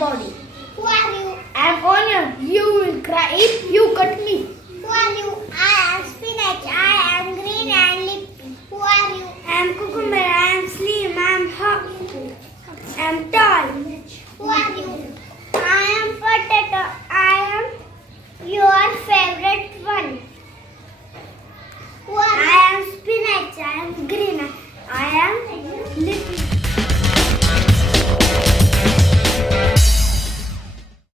body. Who are you? I am onion. You will cry if you cut me. Who are you? I am spinach. I am green and leafy. Who are you? I am cucumber. I am slim. I am hot. I am tall. Who are you? I am potato. I am your favorite one.